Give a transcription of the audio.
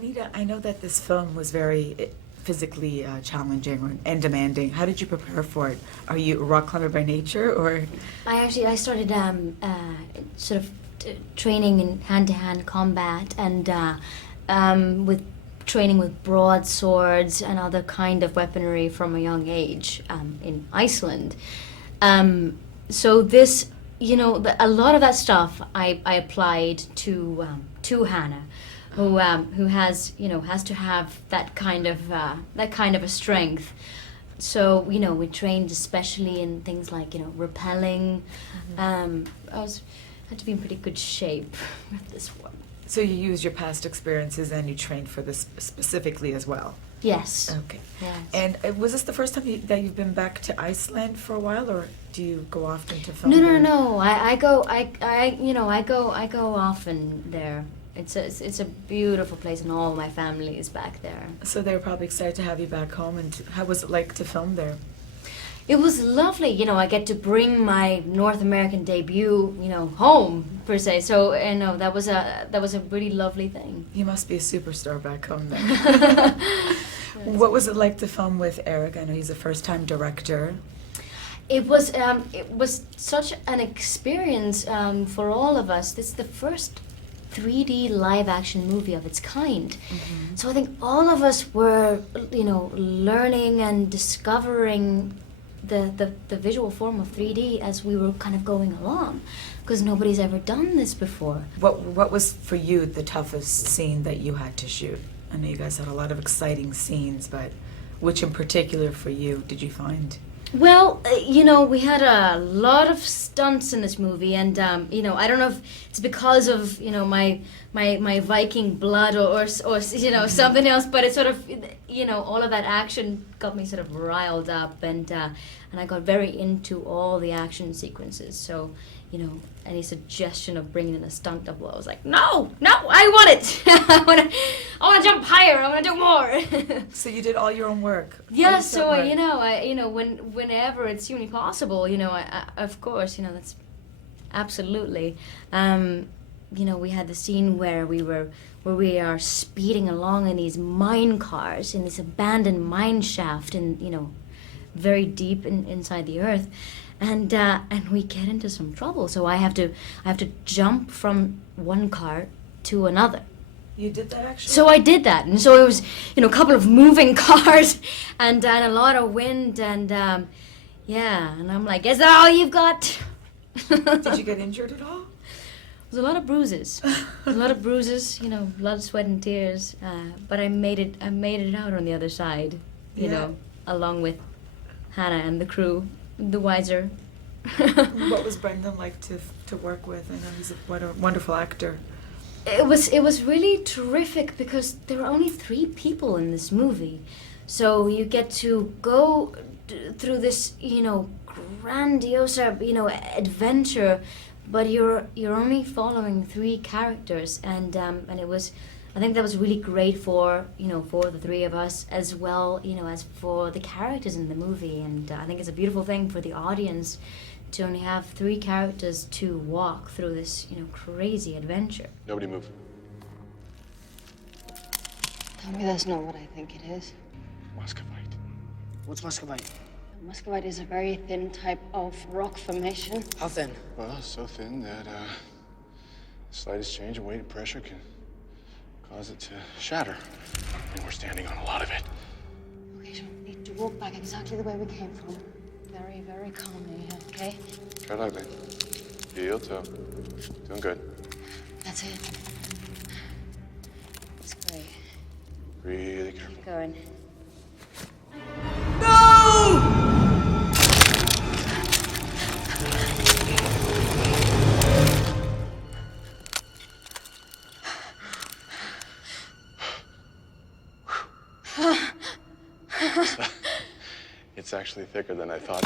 Anita, I know that this film was very physically challenging and demanding. How did you prepare for it? Are you a rock climber by nature, or? I started sort of training in hand-to-hand combat and with training with broadswords and other kind of weaponry from a young age in Iceland. So this, a lot of that stuff I applied to Hannah, who has to have that kind of a strength. So we trained especially in things like rappelling. I had to be in pretty good shape with this one. So you used your past experiences and you trained for this specifically as well? Yes. Okay. Yes. And was this the first time that you've been back to Iceland for a while, or do you go often to film? No. I go often there. It's a beautiful place, and all my family is back there. So they were probably excited to have you back home. And how was it like to film there? It was lovely. I get to bring my North American debut, home per se. So that was a really lovely thing. You must be a superstar back home then. What was it like to film with Eric? I know he's a first-time director. It was such an experience for all of us. This is the first 3D live-action movie of its kind. Mm-hmm. So I think all of us were, learning and discovering the visual form of 3D as we were kind of going along, because nobody's ever done this before. What was for you the toughest scene that you had to shoot? I know you guys had a lot of exciting scenes, but which in particular for you did you find? Well, we had a lot of stunts in this movie, and I don't know if it's because of my Viking blood or something else, but it sort of all of that action got me sort of riled up, and I got very into all the action sequences. So any suggestion of bringing in a stunt double, I was like, no, I want it. I want to jump higher. I want to do more. So you did all your own work. Yeah. So whenever it's humanly possible, of course, that's absolutely. We had the scene where we are speeding along in these mine cars in this abandoned mine shaft, and very deep inside the earth. And we get into some trouble, so I have to jump from one car to another. You did that actually? So I did that, and so it was a couple of moving cars, and a lot of wind, and and I'm like, is that all you've got? Did you get injured at all? There's a lot of bruises, a lot of blood, sweat, and tears, but I made it out on the other side, along with Hannah and the crew. The wiser. What was Brendan like to work with? I know he's a wonderful actor. It was really terrific because there were only 3 people in this movie, so you get to go through this grandiose adventure, but you're only following 3 characters, and it was. I think that was really great for the 3 of us, as well as for the characters in the movie, and I think it's a beautiful thing for the audience to only have 3 characters to walk through this crazy adventure. Nobody move. Tell me that's not what I think it is. Muscovite. What's muscovite? Muscovite is a very thin type of rock formation. How thin? Well, so thin that the slightest change in weight and pressure can cause it to shatter. And we're standing on a lot of it. Okay, so we need to walk back exactly the way we came from. Very, very calmly, okay? Tread lightly. Heel toe. Doing good. That's it. That's great. Really careful. Keep going. It's actually thicker than I thought.